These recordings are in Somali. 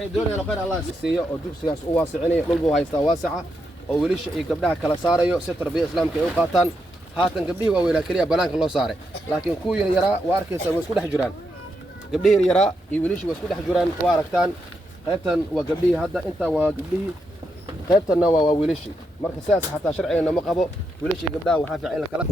waxay doonayaan khayr Allah siiyo oo dugsigaas u waasicinayo dhul buu haystaa waasica oo wiilasha iyo gabdhaha kala saarayo si tarbiya islaamka ay u qaataan haatan gabdhihii waa weynaa kaliya banaanka loo saaray laakiin kuwii yaraa waa arkaysaa way isku dhex jiraan gabdhihii yaraa iyo wiilashii way isku dhex jiraan waa aragtaan qaybtan waa gabdhihii hadda inta waa gabdhihii qaybtanna waa wiilashii marka sidaas xataa sharcigeena ma qabo wiilashii gabdhaha waxaa fiican in la kala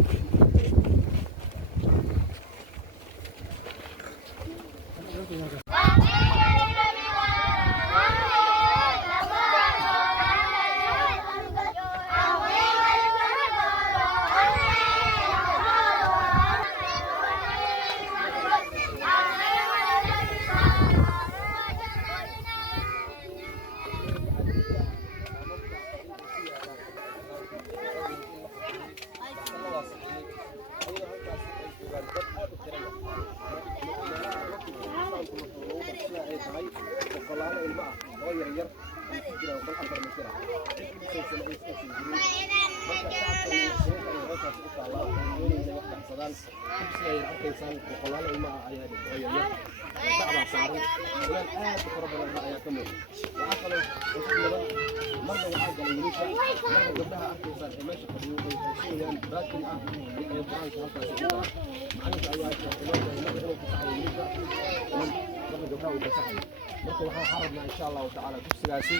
waxaan xarabnaa insha Allah ta'ala dugsigaasi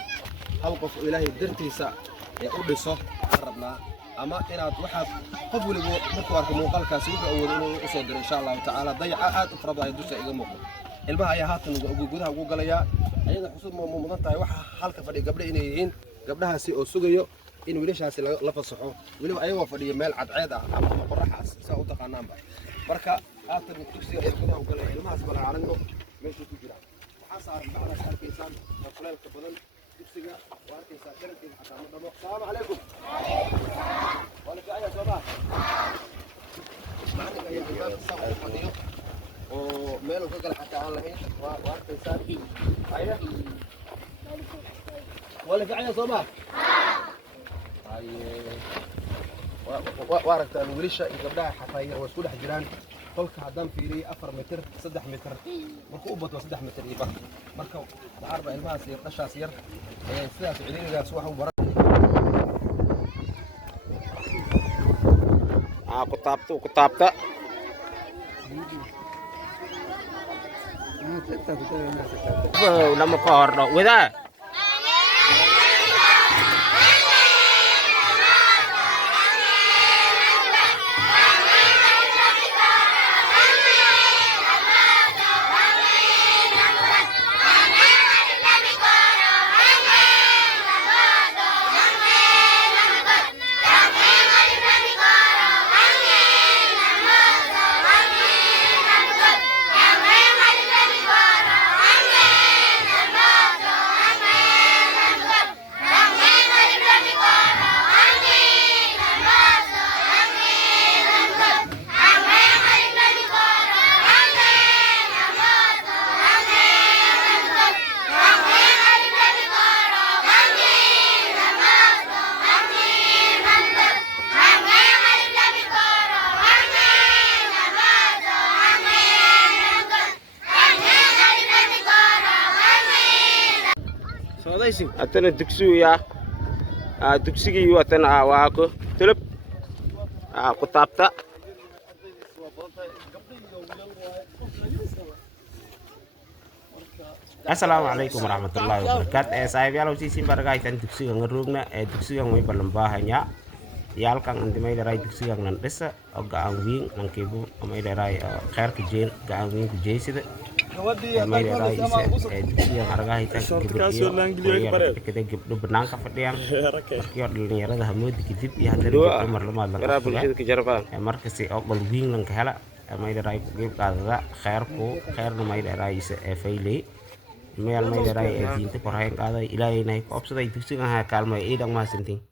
hal qof ilaahay dartiisa ee u dhiso xarabnaa ama inaad waxaad qof waliba markuu arko muuqaalkaasi wuxuu awoodo inuu u soo diro insha Allah ta'ala dayaca aad u farabahay dugsiga iga muuqdo ilmaha ayaa haatan gudaha ugu galaya ayada xusud mudan tahay waxa halka fadhiya gabdho inay yihiin gabdhahaasi oo sugayo in wiilashaasi la fasaxo waliba ayagoo fadhiya meel cadceed ah ama qorraxaas saa u taqaanaanba marka haatan dugsiga ay gudaha u galaya ilmahaas bala aragno meesha ku jiraan صار بعد أركيسان وكلال كبدن يبسجا وأركيسان كرنتين حتى مدمو السلام عليكم ولا في أي صباح معك أي جبال الصبح الحديق وميلو كقل حتى على هين وأركيسان أيه ولا في أي صباح أيه وأركتان وليش يقبلها حتى يوصل حجران qolka haddaan fiiriyay 4 mitir 3 mitir markuu u bato 3 mitir iyo bar marka arba ilmahaas iyo qashaas yar ee sidaas ciriirigaas waxa uu baran ku taabta lama ka hor wada أتنا دكسويا دكسيجي وأتنا واقو تلب كتابتا السلام عليكم ورحمة الله وبركاته saya biar uji simbar kaitan diksi yang ngerungna diksi yang may balambahanya yal kang antimay daray diksi yang nandesa o gaangwing ng kibu may daray khair kijel gaangwing kijay sida may daray isa diksi yang harga hitan kita gibdo benang ka fadiyang markiyo dhalinyarada hamud kidib iyo hadari mar lamaad la markasi o balwing ng kahala may daray gib qaadada khairna may daray isa faylay meel may daray diinta korhayn qaaday ilaahay inay ku obsaday dugsiga kaalmay ciidan ma santiin